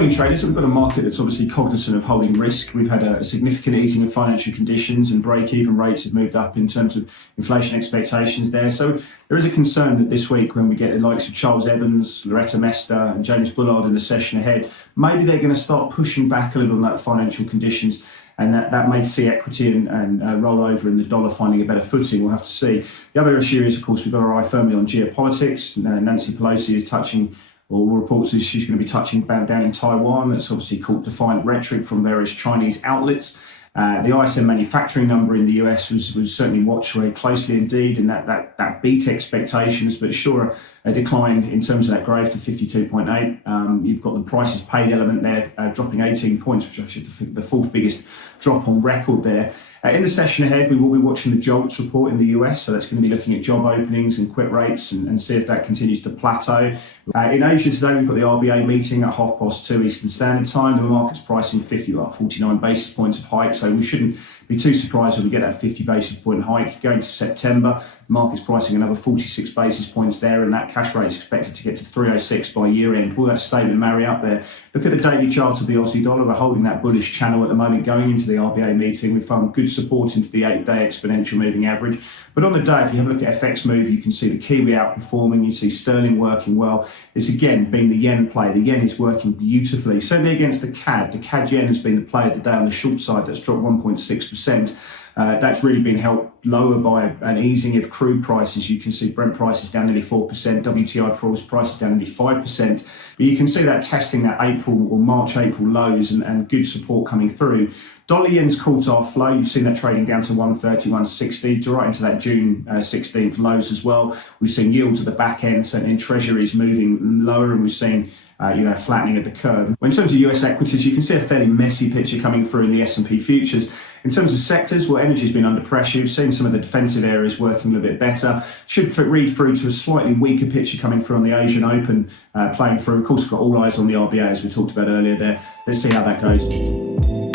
Morning traders, we've got a market that's obviously cognizant of holding risk. We've had a significant easing of financial conditions and break-even rates have moved up in terms of inflation expectations there. So there is a concern that this week when we get the likes of Charles Evans, Loretta Mester and James Bullard in the session ahead, maybe they're going to start pushing back a little on that financial conditions, and that may see equity and roll over and the dollar finding a better footing. We'll have to see. The other issue is, of course, we've got our eye firmly on geopolitics. Nancy Pelosi is touching, or reports that she's going to be touching down in Taiwan. That's obviously caught defiant rhetoric from various Chinese outlets. The ISM manufacturing number in the US was certainly watched very closely indeed, and that beat expectations, but sure, a decline in terms of that growth to 52.8. You've got the prices paid element there dropping 18 points, which is actually the fourth biggest drop on record there. In the session ahead, we will be watching the JOLTS report in the US, so that's going to be looking at job openings and quit rates and see if that continues to plateau. In Asia today, we've got the RBA meeting at 2:30 Eastern Standard Time. The market's pricing 49 basis points of hike, so we shouldn't be too surprised when we get that 50 basis point hike going to September. The market's pricing another 46 basis points there, and that cash rate is expected to get to 306 by year end. Will that statement marry up there? Look at the daily chart of the Aussie dollar. We're holding that bullish channel at the moment going into the RBA meeting. We found good support into the 8-day exponential moving average. But on the day, if you have a look at FX move, you can see the Kiwi outperforming. You see sterling working well. It's again been the yen play. The yen is working beautifully. Certainly against the CAD. The CAD yen has been the play of the day on the short side. That's dropped 1.6%. That's really been helped lower by an easing of crude prices. You can see Brent prices down nearly 4%, WTI prices down nearly 5%. But you can see that testing that April or March-April lows and good support coming through. Dollar yen's caught our flow. You've seen that trading down to 130, 160, right into that June 16th lows as well. We've seen yields at the back end, certainly in treasuries moving lower, and we've seen flattening of the curve. In terms of US equities, you can see a fairly messy picture coming through in the S&P futures. In terms of sectors, well, energy's been under pressure. You've seen some of the defensive areas working a little bit better. Should read through to a slightly weaker picture coming through on the Asian Open playing through. Of course, we've got all eyes on the RBA, as we talked about earlier there. Let's see how that goes.